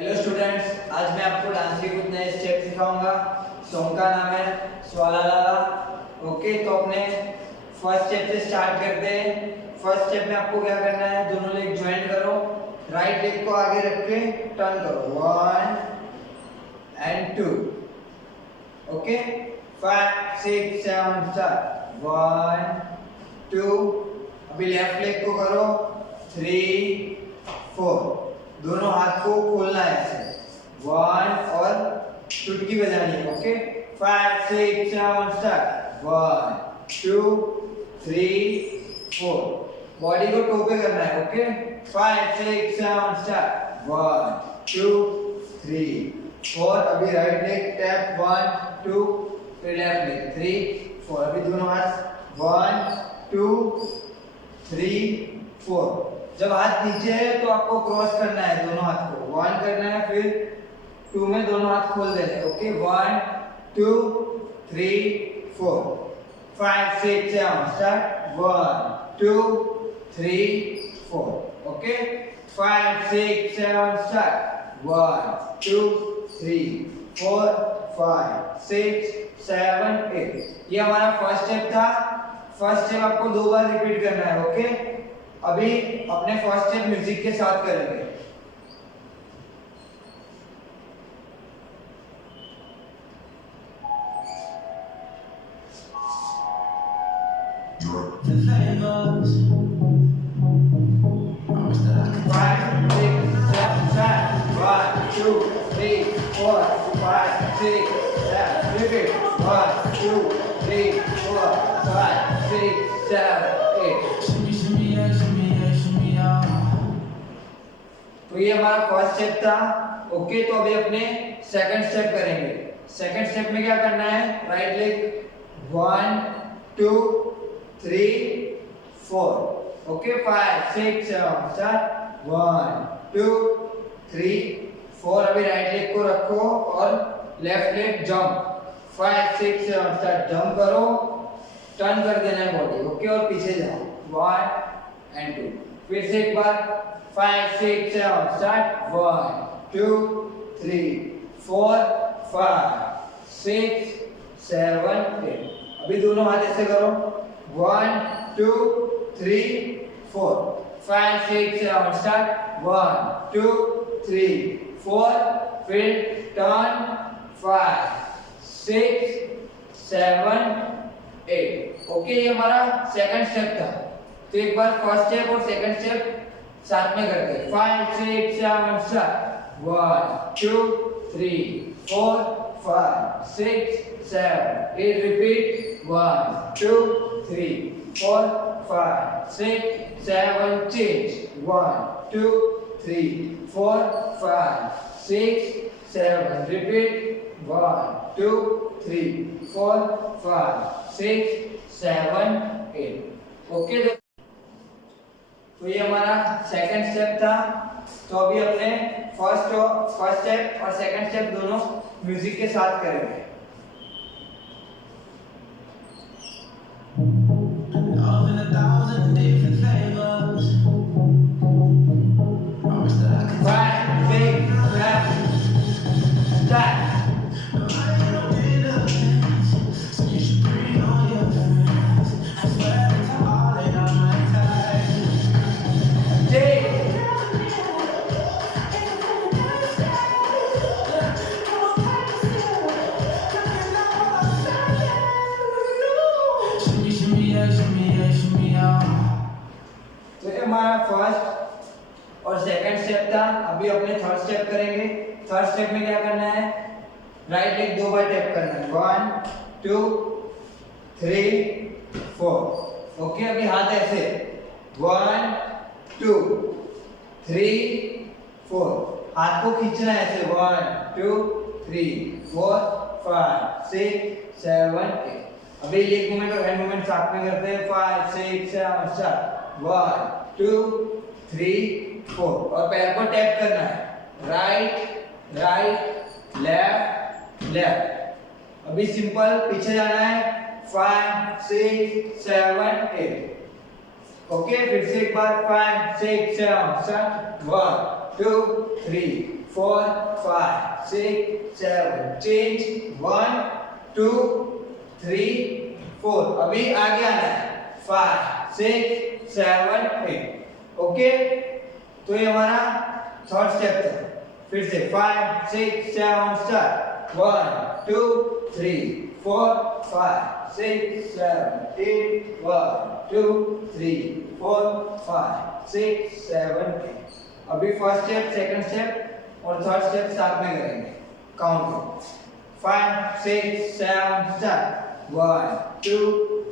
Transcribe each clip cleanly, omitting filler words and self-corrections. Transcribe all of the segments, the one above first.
Hello students, आज मैं आपको डांस के कुछ नए स्टेप सिखाऊंगा। सॉन्ग का नाम है स्वालाला। ओके, तो अपने फर्स्ट स्टेप से स्टार्ट करते हैं। फर्स्ट स्टेप में आपको क्या करना है, दोनों लेग ज्वाइन करो, राइट लेग को आगे रख के टर्न करो, 1 and 2। Okay, 5 6 7 start, 1 2। अभी लेफ्ट लेग को करो, 3 4। दोनों हाथ को खोलना है ऐसे, 1 और चुटकी बजानी है। Okay, 5 6 7 start, 1 2 3 4। बॉडी को टो पे करना है। Okay, 5 6 7 start, 1 2 3 4। अभी राइट लेग टैप, 1 2, फिर लेफ्ट लेग 3 4। अभी दोनों हाथ 1 2 3 4। जब हाथ नीचे है तो आपको क्रॉस करना है, दोनों हाथ को 1 करना है, फिर 2 में दोनों हाथ खोल देने हैं। Okay, 1 2 3 4 5 6 7 start, 1 2 3 4। Okay, 5 6 7 start, 1 2 3 4 5 6 7 8। ये हमारा फर्स्ट स्टेप था। फर्स्ट स्टेप आपको 2 बार रिपीट करना है। ओके, अभी अपने फर्स्ट स्टेप म्यूजिक के साथ करेंगे। तो ये हमारा फर्स्ट स्टेप था। ओके, तो अभी अपने सेकंड स्टेप करेंगे। सेकंड स्टेप में क्या करना है, राइट लेग 1 2 3 4। Okay, 5 6 7 start, 1 2 3 4। अभी राइट लेग को रखो और left leg jump, 5 6 7 start, jump करो, टर्न कर देना है बॉडी। ओके, और पीछे जाओ, 1 and 2। फिर से एक बार, 5 6 7 स्टार्ट, 1 2 3 4 5 6 7 8। अभी दोनों हाथ ऐसे करो, 1 2 3 4 5 6 7 स्टार्ट, 1 2 3 4। फिर टर्न, 5 6 7 8। ओके, ये हमारा सेकंड स्टेप था। तो एक बार फर्स्ट स्टेप और सेकंड स्टेप साथ में करते हैं। 5 6 7 start, 1 2 3 4 5 6 7 8। Repeat, 1 2 3 4 5 6 7। Change, 1 2 3 4 5 6 7। Repeat, 1 2 3 4 5 6 7 8। Okay, तो ये हमारा सेकंड स्टेप था। तो अभी अपने फर्स्ट स्टेप और सेकंड स्टेप दोनों म्यूजिक के साथ करेंगे। तो ये हमारा फर्स्ट और सेकंड स्टेप था। अभी अपने थर्ड स्टेप करेंगे। थर्ड स्टेप में क्या करना है, राइट लेग 2 बार टैप करना है, 1 2 3 4। ओके, अभी हाथ ऐसे, 1 2 3 4। हाथ को खींचना है ऐसे, 1 2 3 4 5 6 7 8। अभी लेग मूवमेंट और हैंड मूवमेंट साथ में करते हैं, 5 6 7 स्टार्ट, 1 2 3 4। और पैर को टैप करना है, राइट राइट लेफ्ट लेफ्ट। अभी सिंपल पीछे जाना है, 5 6 7 8। ओके, फिर से एक बार 5 6 7 7 1 2 3 4 5 6 7 change 1 2 3 4 अभी आगे आना है 5 6 7 8 ओके तो ये हमारा थर्ड स्टेप था फिर से 5 6 7 स्टार्ट 1 2 3 4 5 6 7 8 1 2 3 4 5 6 7 8 अभी फर्स्ट स्टेप सेकंड स्टेप और थर्ड स्टेप साथ में करेंगे काउंट करो 5 6 7 स्टार्ट 1 2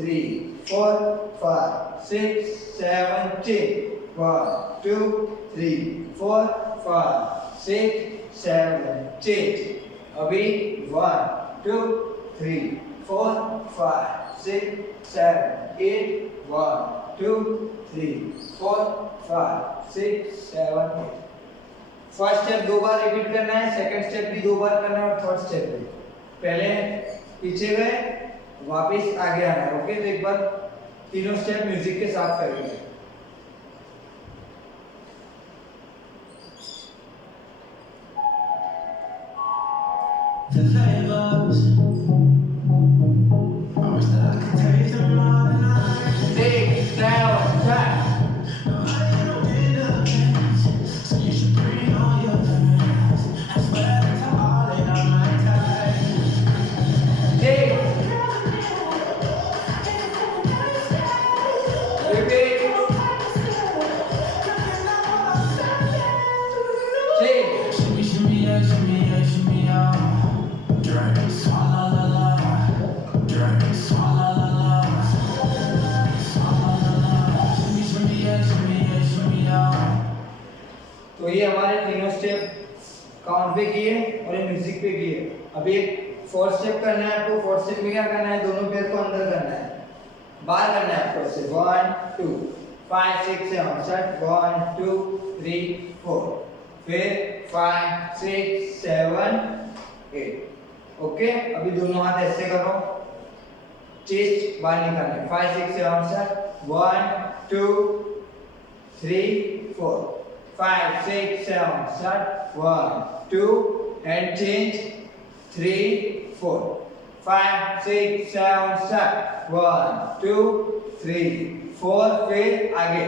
3 4 5 6 7 8 1 2 3 4 5 6 7 8 अभी 1 2 3 4 5 6 7 8 1 2 3 4 5 6 7 8 फर्स्ट स्टेप दो बार रिपीट करना है सेकंड स्टेप भी दो बार करना है और थर्ड स्टेप भी पहले पीछे गए वापस आगे आना है ओके तो एक बार तीनों स्टेप म्यूजिक के साथ करेंगे The flavors I wish that I could taste them all tonight. 6 7 start Nobody don't end up friends, so you should bring all your friends. I swear that to all they are my type. 6 repeat 6 Shimmy, shimmy, yeah, shimmy, yeah, shimmy, yeah. Drink, swalla la la. Drink, swalla la la. Swalla la la. Shimmy, shimmy, yeah, shimmy, yeah, shimmy, yeah. तो ये हमारे तीनों step count पे किए और ये music पे किए अभी एक फोर्थ स्टेप करना है आपको फोर्थ स्टेप में क्या करना है दोनों पैर को अंदर करना है बाहर करना है आपको ऐसे 1 2 5 6 7 स्टार्ट 1 2 3 4 फिर 5 6 7 8 ओके अभी दोनों हाथ ऐसे करो चेस्ट बाहर निकालना है 5 6 7 start 1 2 3 4 5 6 7 start 1 2 and change 3 4 5 6 7 start 1 2 3 4 फिर आगे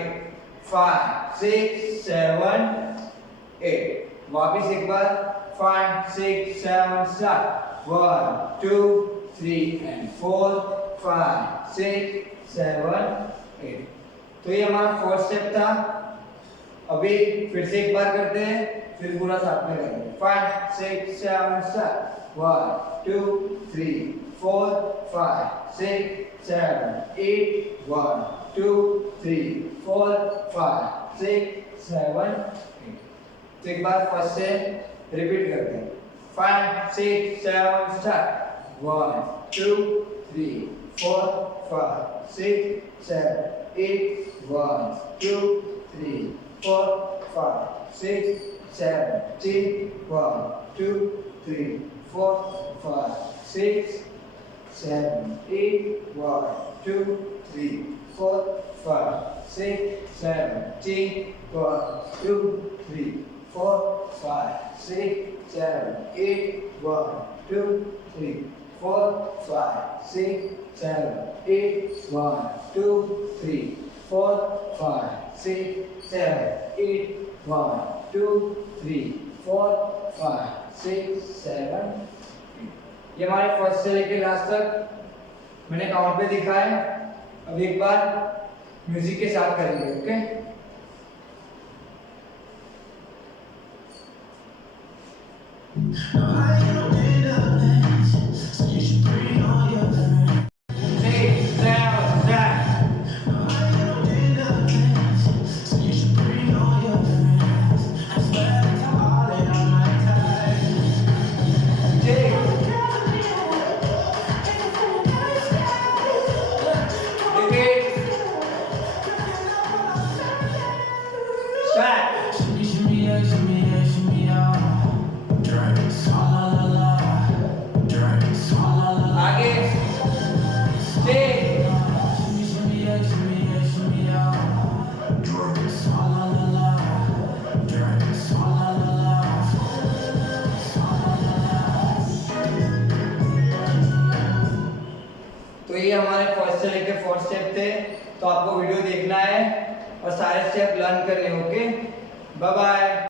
5 6 7 8 वापस एक बार 5 6 7 start 1 2 3 and 4 5 6 7 8 तो ये हमारा फोर्थ स्टेप था अभी फिर से एक बार करते हैं फिर पूरा साथ में करेंगे 5 6 7 start 1 2 3 4 5 6 7 8 1 2 3 4 5 6 7 8 तो एक बार फर्स्ट से रिपीट करते हैं 5 6 7 start 1 2 3 4 5 6 7 8 1 2 3 4 5 6 7 8 1 2 3 4 5 6 7 8 1 2 3 4 5 6 7 8 1 2 3 4 5 6 7 8 1 2 3 4 5 6 7 8 1 2 3 4 5 6 7 8 1 2 3 4 5 6 7 ये हमारे फर्स्ट से लेकर लास्ट तक मैंने काउंट पे दिखाया अब एक बार म्यूजिक के साथ करेंगे okay Nobody don't end up friends, so you should bring all your friends. 6 7 start Nobody don't end up friends, so you should bring all your friends. I swear to all they are my type. 6 repeat start Shimmy, shimmy, yeah, shimmy, yeah, shimmy, yeah. Drink, swalla la la. Drink, swalla la la. आगे तो ये हमारे first से लेके fourth step थे। तो आपको video देखना है और सारे स्टेप लर्न करने। Okay, bye bye.